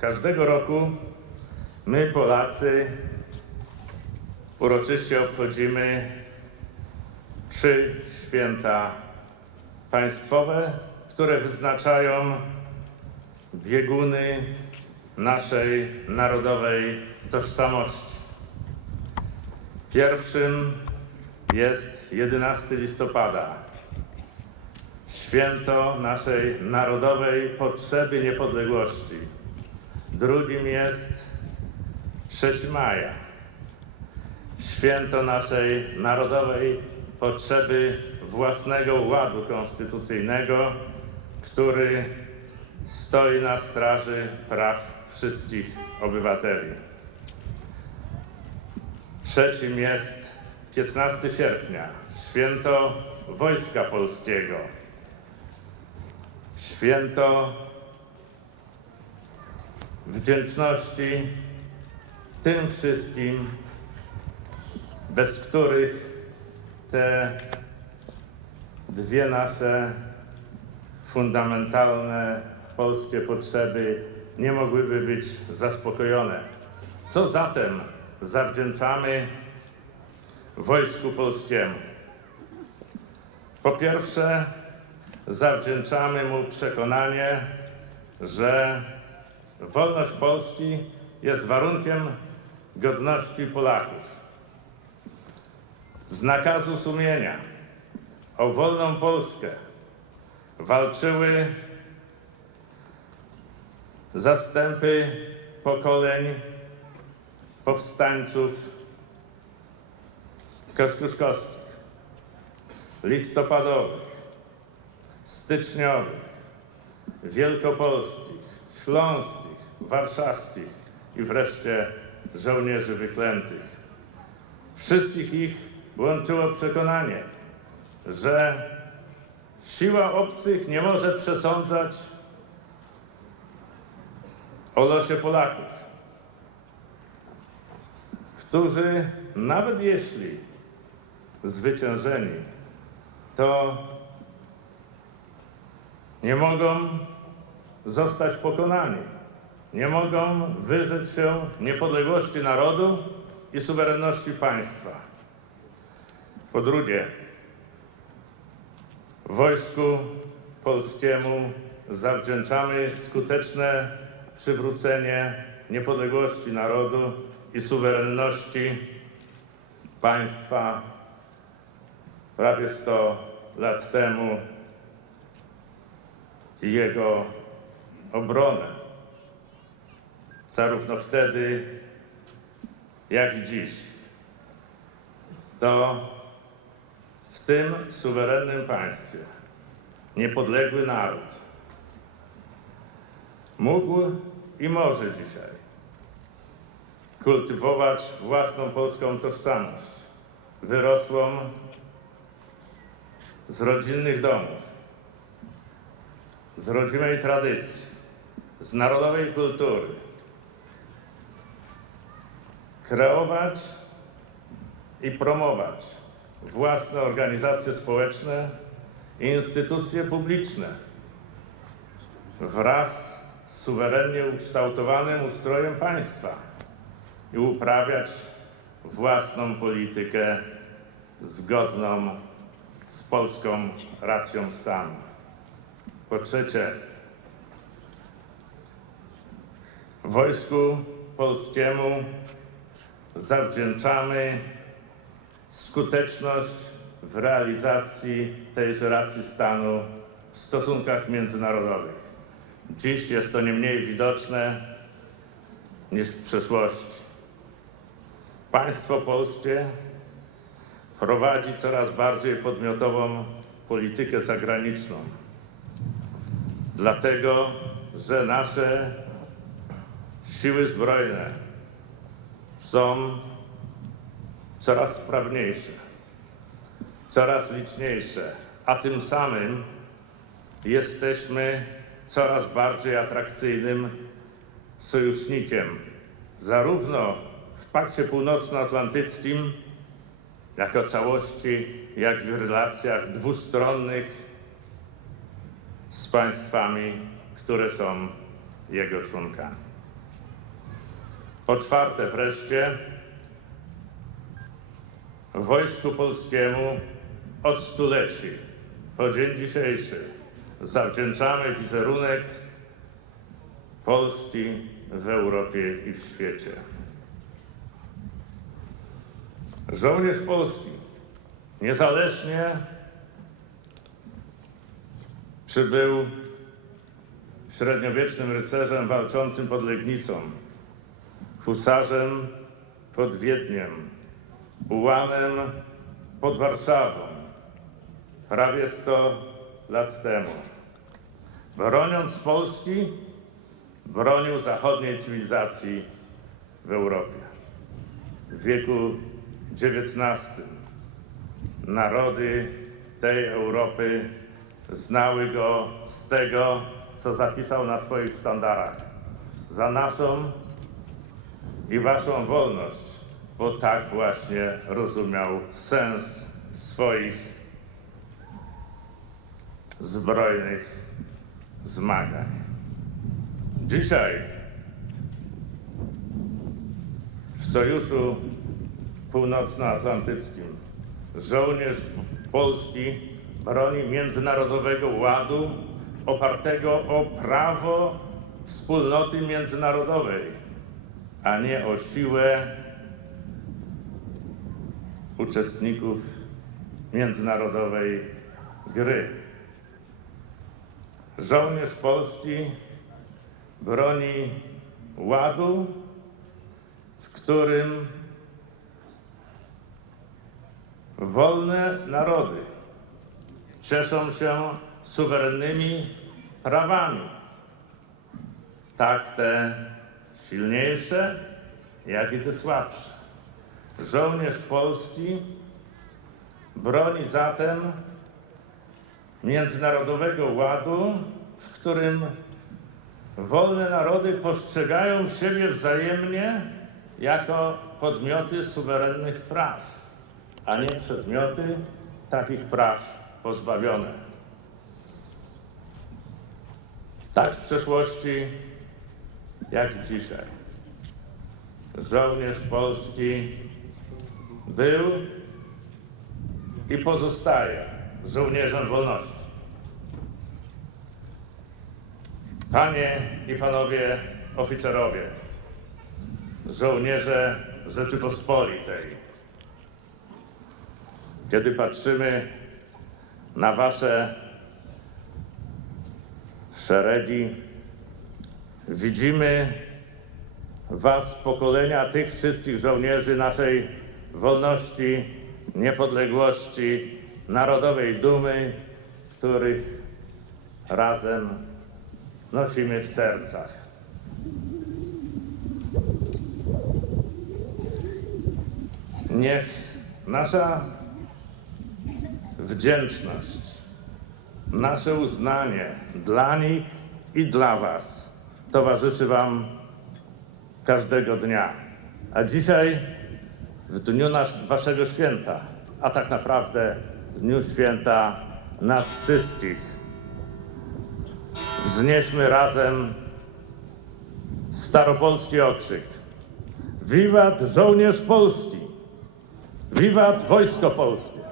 Każdego roku my, Polacy, uroczyście obchodzimy trzy święta państwowe, które wyznaczają bieguny naszej narodowej tożsamości. Pierwszym jest 11 listopada, święto naszej narodowej potrzeby niepodległości. Drugim jest 3 maja, święto naszej narodowej potrzeby własnego ładu konstytucyjnego, który stoi na straży praw wszystkich obywateli. Trzecim jest 15 sierpnia, święto Wojska Polskiego. Święto wdzięczności tym wszystkim, bez których te dwie nasze fundamentalne polskie potrzeby nie mogłyby być zaspokojone. Co zatem zawdzięczamy Wojsku Polskiemu? Po pierwsze, zawdzięczamy mu przekonanie, że wolność Polski jest warunkiem godności Polaków. Z nakazu sumienia o wolną Polskę walczyły zastępy pokoleń powstańców kościuszkowskich, listopadowych, styczniowych, wielkopolskich, śląskich, warszawskich i wreszcie żołnierzy wyklętych. Wszystkich ich łączyło przekonanie, że siła obcych nie może przesądzać o losie Polaków, którzy nawet jeśli zwyciężeni, to nie mogą zostać pokonani, nie mogą wyrzec się niepodległości narodu i suwerenności państwa. Po drugie, Wojsku Polskiemu zawdzięczamy skuteczne przywrócenie niepodległości narodu i suwerenności państwa prawie 100 lat temu jego obronę, zarówno wtedy, jak i dziś. To w tym suwerennym państwie niepodległy naród mógł i może dzisiaj kultywować własną polską tożsamość, wyrosłą z rodzinnych domów, z rodzimej tradycji, z narodowej kultury. Kreować i promować własne organizacje społeczne i instytucje publiczne wraz z suwerennie ukształtowanym ustrojem państwa i uprawiać własną politykę zgodną z polską racją stanu. Po trzecie, Wojsku Polskiemu zawdzięczamy skuteczność w realizacji tejże racji stanu w stosunkach międzynarodowych. Dziś jest to nie mniej widoczne niż w przeszłości. Państwo polskie prowadzi coraz bardziej podmiotową politykę zagraniczną, dlatego że nasze siły zbrojne są coraz sprawniejsze, coraz liczniejsze, a tym samym jesteśmy coraz bardziej atrakcyjnym sojusznikiem, zarówno w Pakcie Północnoatlantyckim, jako całości, jak i w relacjach dwustronnych z państwami, które są jego członkami. Po czwarte wreszcie, Wojsku Polskiemu od stuleci po dzień dzisiejszy zawdzięczamy wizerunek Polski w Europie i w świecie. Żołnierz polski niezależnie czy był średniowiecznym rycerzem walczącym pod Legnicą, husarzem pod Wiedniem, ułanem pod Warszawą, prawie 100 lat temu. Broniąc Polski, bronił zachodniej cywilizacji w Europie. W wieku XIX narody tej Europy znały go z tego, co zapisał na swoich sztandarach. Za naszą i waszą wolność, bo tak właśnie rozumiał sens swoich zbrojnych zmagań. Dzisiaj w Sojuszu Północnoatlantyckim żołnierz polski broni międzynarodowego ładu opartego o prawo wspólnoty międzynarodowej, a nie o siłę uczestników międzynarodowej gry. Żołnierz polski broni ładu, w którym wolne narody cieszą się suwerennymi prawami. Tak te silniejsze, jak i te słabsze. Żołnierz polski broni zatem międzynarodowego ładu, w którym wolne narody postrzegają siebie wzajemnie jako podmioty suwerennych praw, a nie przedmioty takich praw pozbawione. Tak w przeszłości, jak dzisiaj. Żołnierz polski był i pozostaje żołnierzem wolności. Panie i panowie oficerowie, żołnierze Rzeczypospolitej, kiedy patrzymy na wasze szeregi, widzimy was, pokolenia tych wszystkich żołnierzy naszej wolności, niepodległości, narodowej dumy, których razem nosimy w sercach. Niech nasza wdzięczność, nasze uznanie dla nich i dla Was towarzyszy Wam każdego dnia. A dzisiaj, w dniu nas, Waszego święta, a tak naprawdę w dniu święta nas wszystkich, wznieśmy razem staropolski okrzyk. Wiwat żołnierz polski! Wiwat wojsko polskie!